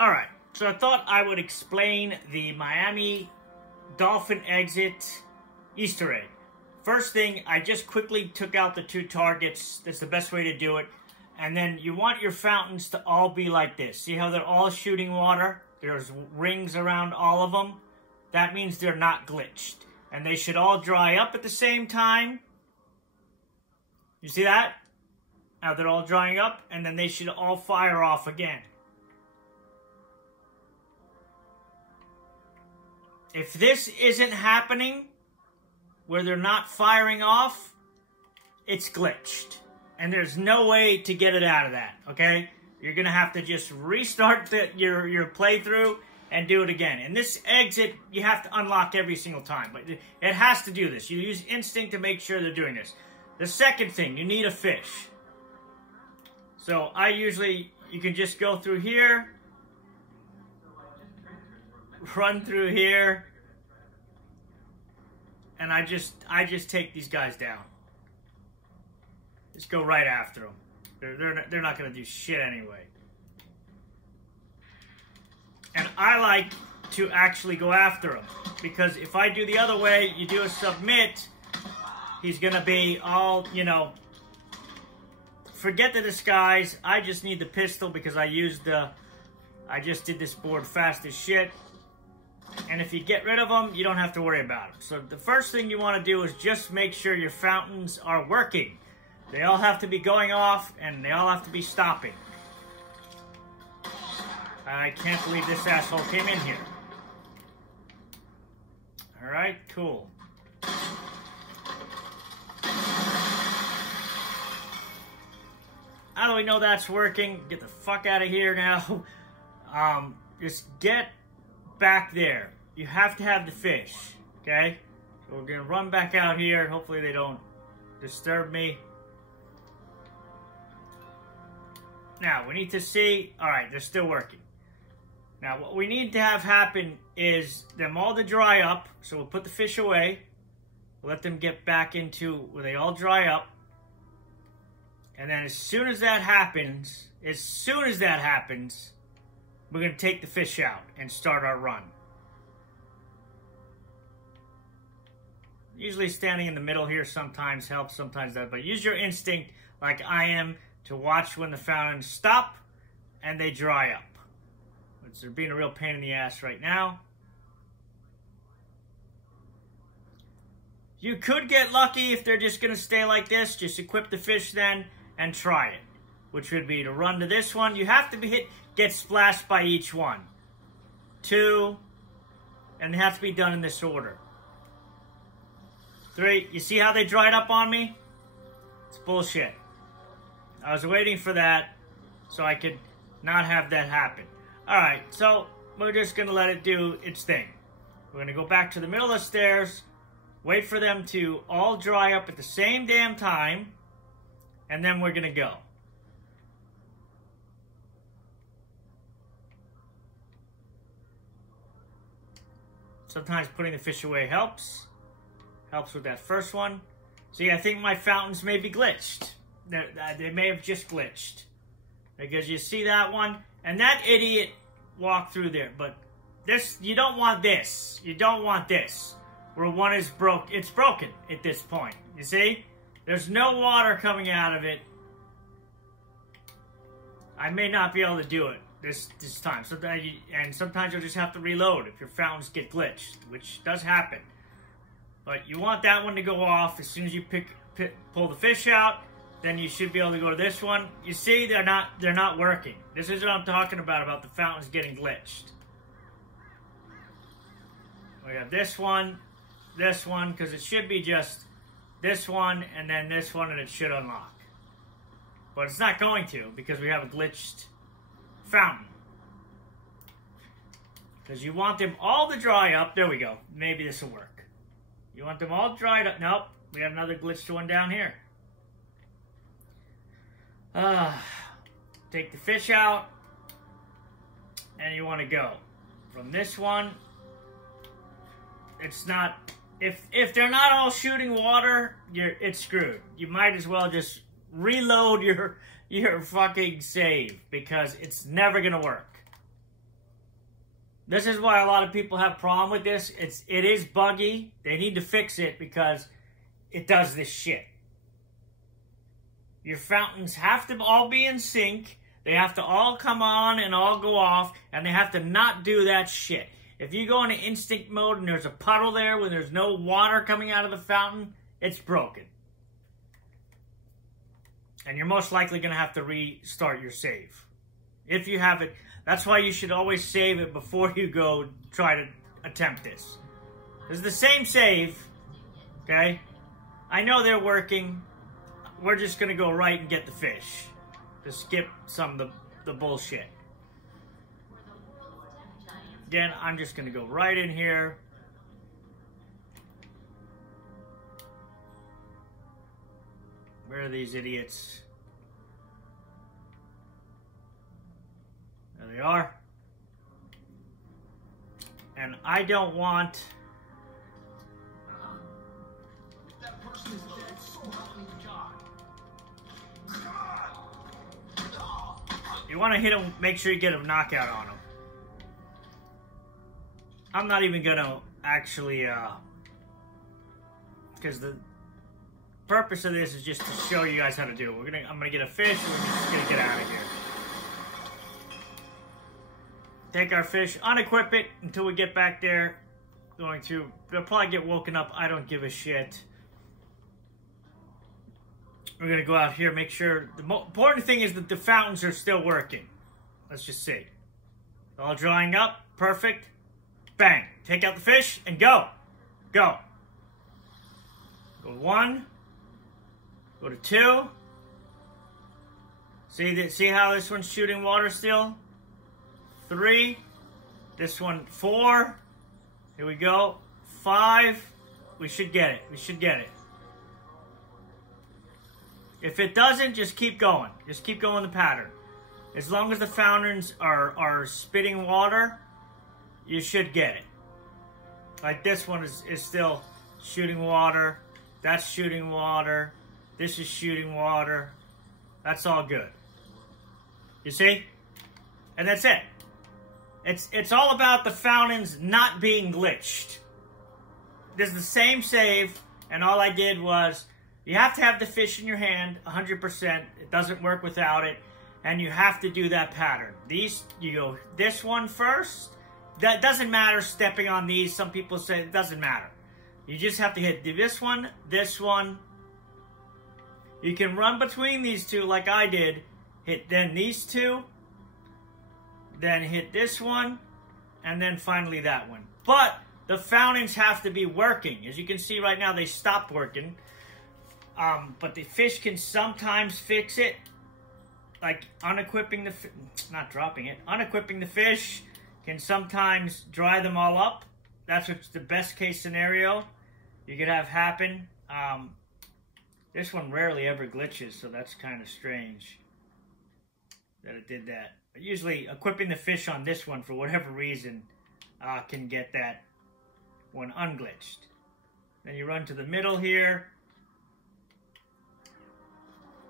Alright, so I thought I would explain the Miami Dolphin exit Easter egg. First thing, I just quickly took out the two targets. That's the best way to do it. And then you want your fountains to all be like this. See how they're all shooting water? There's rings around all of them. That means they're not glitched. And they should all dry up at the same time. You see that? Now they're all drying up, and then they should all fire off again. If this isn't happening, where they're not firing off, it's glitched. And there's no way to get it out of that, okay? You're going to have to just restart your playthrough and do it again. And this exit, you have to unlock every single time. But it has to do this. You use instinct to make sure they're doing this. The second thing, you need a fish. So you can just go through here, run through here, and I just take these guys down. Just go right after them. They're not going to do shit anyway. And I like to actually go after him, because if I do the other way, you do a submit, he's going to be all, you know, forget the disguise. I just need the pistol because I just did this board fast as shit. And if you get rid of them, you don't have to worry about them. So the first thing you want to do is just make sure your fountains are working. They all have to be going off, and they all have to be stopping. I can't believe this asshole came in here. Alright, cool. How do we know that's working? Get the fuck out of here now. Just get back there. You have to have the fish, okay? So we're gonna run back out here. Hopefully they don't disturb me. Now, we need to see... Alright, they're still working. Now, what we need to have happen is them all to dry up. So we'll put the fish away. We'll let them get back into where they all dry up. And then as soon as that happens, we're going to take the fish out and start our run. Usually standing in the middle here sometimes helps, sometimes doesn't. But use your instinct, like I am, to watch when the fountains stop and they dry up. They're being a real pain in the ass right now. You could get lucky if they're just going to stay like this. Just equip the fish then and try it. Which would be to run to this one. You have to get splashed by each one. 2. And they have to be done in this order. 3. You see how they dried up on me? It's bullshit. I was waiting for that so I could not have that happen. Alright, so we're just going to let it do its thing. We're going to go back to the middle of the stairs, wait for them to all dry up at the same damn time, and then we're going to go. Sometimes putting the fish away helps. Helps with that first one. See, I think my fountains may be glitched. They may have just glitched. Because you see that one, and that idiot walked through there. But this, you don't want this. You don't want this. Where one is broke. It's broken at this point. You see? There's no water coming out of it. I may not be able to do it this time. And sometimes you'll just have to reload if your fountains get glitched, which does happen. But you want that one to go off as soon as you pull the fish out. Then you should be able to go to this one. You see, they're not working. This is what I'm talking about the fountains getting glitched. We have this one, because it should be just this one, and then this one, and it should unlock. But it's not going to, because we have a glitched fountain. Because you want them all to dry up. There we go. Maybe this will work. You want them all dried up. Nope. We have another glitched one down here. Take the fish out, and you want to go from this one. It's not, if they're not all shooting water, it's screwed. You might as well just reload your fucking save, because it's never gonna work. This is why a lot of people have problem with this. It is buggy. They need to fix it because it does this shit. Your fountains have to all be in sync. They have to all come on and all go off, and they have to not do that shit. If you go into instinct mode and there's a puddle there when there's no water coming out of the fountain, it's broken. And you're most likely going to have to restart your save. If you have it, that's why you should always save it before you go try to attempt this. It's the same save, okay? I know they're working. We're just going to go right and get the fish. To skip some of the bullshit. Again, I'm just going to go right in here. Where are these idiots? There they are. And I don't want... That person is dead, so help me God. You want to hit him, make sure you get a knockout on him. I'm not even going to actually, because the purpose of this is just to show you guys how to do it. I'm going to get a fish, and we're just going to get out of here. Take our fish, unequip it until we get back there. They'll probably get woken up. I don't give a shit. We're going to go out here, make sure... The important thing is that the fountains are still working. Let's just see. All drying up. Perfect. Bang. Take out the fish and go. Go. Go 1. Go to 2. See how this one's shooting water still? 3. This one, 4. Here we go. 5. We should get it. We should get it. If it doesn't, just keep going. Just keep going the pattern. As long as the fountains are spitting water, you should get it. Like this one is still shooting water. That's shooting water. This is shooting water. That's all good. You see? And that's it. It's all about the fountains not being glitched. This is the same save, and all I did was... You have to have the fish in your hand, 100%. It doesn't work without it. And you have to do that pattern. You go this one first. That doesn't matter stepping on these. Some people say it doesn't matter. You just have to hit this one, this one. You can run between these two like I did. Hit then these two. Then hit this one. And then finally that one. But the fountains have to be working. As you can see right now, they stopped working. But the fish can sometimes fix it, like unequipping not dropping it, unequipping the fish can sometimes dry them all up. That's what's the best case scenario you could have happen. This one rarely ever glitches, so that's kind of strange that it did that. But usually equipping the fish on this one for whatever reason can get that one unglitched. Then you run to the middle here.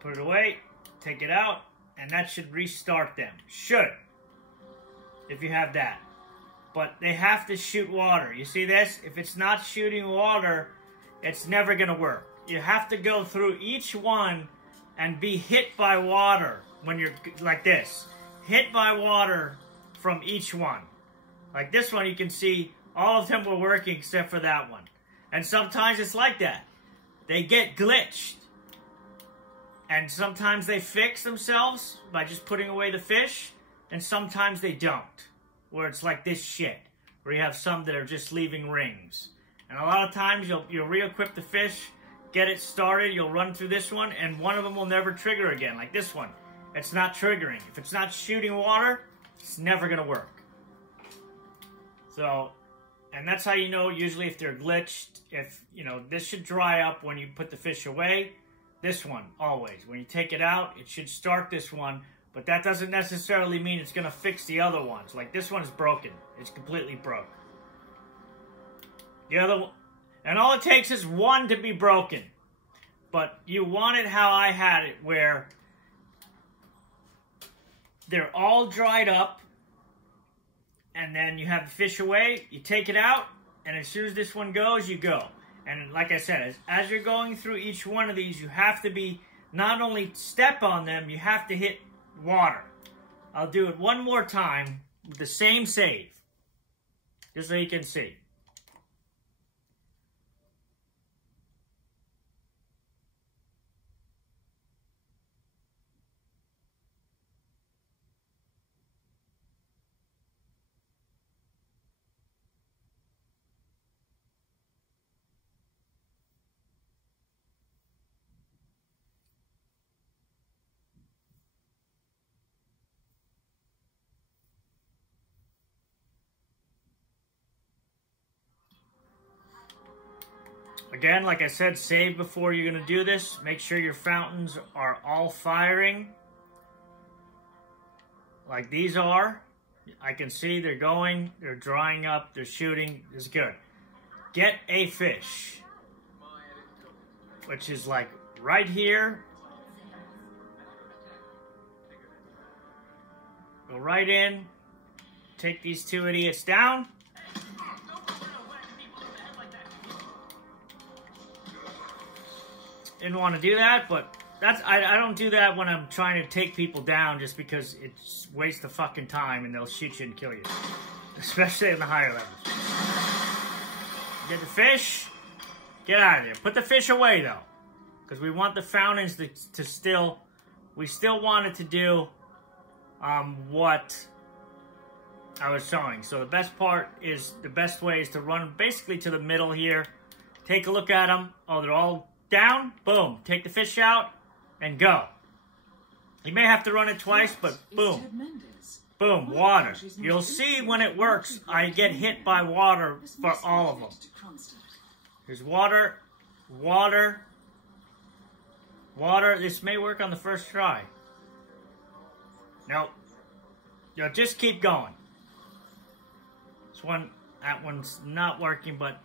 Put it away, take it out, and that should restart them. Should, if you have that. But they have to shoot water. You see this? If it's not shooting water, it's never going to work. You have to go through each one and be hit by water when you're like this. Hit by water from each one. Like this one, you can see all of them were working except for that one. And sometimes it's like that. They get glitched. And sometimes they fix themselves by just putting away the fish, and sometimes they don't. Where it's like this shit, where you have some that are just leaving rings. And a lot of times you'll re-equip the fish, get it started, you'll run through this one, and one of them will never trigger again, like this one. It's not triggering. If it's not shooting water, it's never going to work. So, and that's how you know usually if they're glitched. If, you know, this should dry up when you put the fish away. This one, always. When you take it out, it should start this one, but that doesn't necessarily mean it's going to fix the other ones. Like, this one's broken. It's completely broke. The other one, and all it takes is one to be broken. But you want it how I had it, where they're all dried up, and then you have the fish away, you take it out, and as soon as this one goes, you go. And like I said, as you're going through each one of these, you have to be, not only step on them, you have to hit water. I'll do it one more time with the same save, just so you can see. Again, like I said, save before you're going to do this. Make sure your fountains are all firing. Like these are. I can see they're going, they're drying up, they're shooting. It's good. Get a fish. Which is like right here. Go right in. Take these two idiots down. Didn't want to do that, but I don't do that when I'm trying to take people down, just because it's waste of fucking time and they'll shoot you and kill you. Especially in the higher levels. Get the fish. Get out of there. Put the fish away though. Because we want the fountains to still, we still want it to do what I was showing. So the best way is to run basically to the middle here. Take a look at them. Oh, they're all down, boom, take the fish out, and go. You may have to run it twice, but boom, boom, water. You'll see when it works, I get hit by water for all of them. There's water, water, water. This may work on the first try. Nope. You'll just keep going. That one's not working, but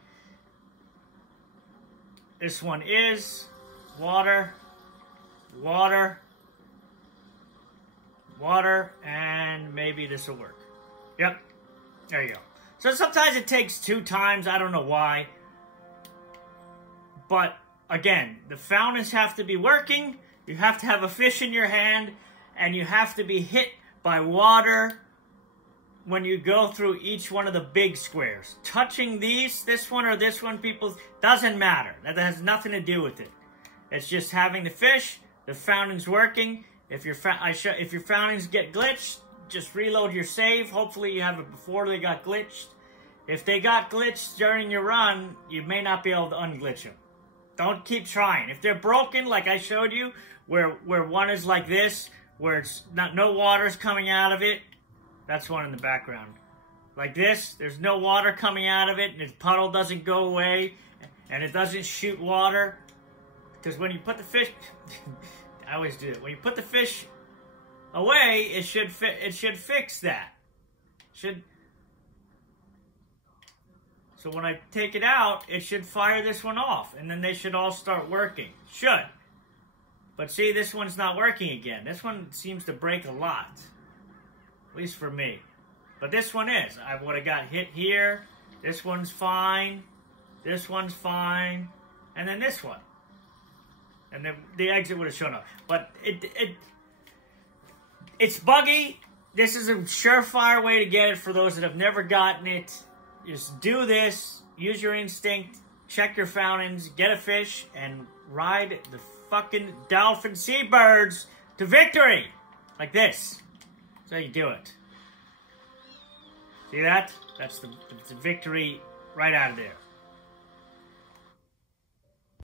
this one is water, water, water, and maybe this will work. Yep, there you go. So sometimes it takes 2 times. I don't know why. But again, the fountains have to be working. You have to have a fish in your hand, and you have to be hit by water when you go through each one of the big squares. Touching this one or this one, people, doesn't matter. That has nothing to do with it. It's just having the fish, the fountain's working. If your fountains get glitched, just reload your save. Hopefully you have it before they got glitched. If they got glitched during your run, you may not be able to unglitch them. Don't keep trying. If they're broken, like I showed you, where one is like this, where it's no water's coming out of it, that's one in the background. Like this, there's no water coming out of it, and its puddle doesn't go away, and it doesn't shoot water. Because when you put the fish, I always do it. When you put the fish away, it should fix that. So when I take it out, it should fire this one off, and then they should all start working. Should. But see, this one's not working again. This one seems to break a lot. At least for me. But this one is. I would have got hit here. This one's fine. This one's fine. And then this one. And then the exit would have shown up. But it's buggy. This is a surefire way to get it for those that have never gotten it. Just do this. Use your instinct. Check your fountains. Get a fish. And ride the fucking Dolphin seabirds to victory. Like this. That's how you do it. See that? That's the victory right out of there.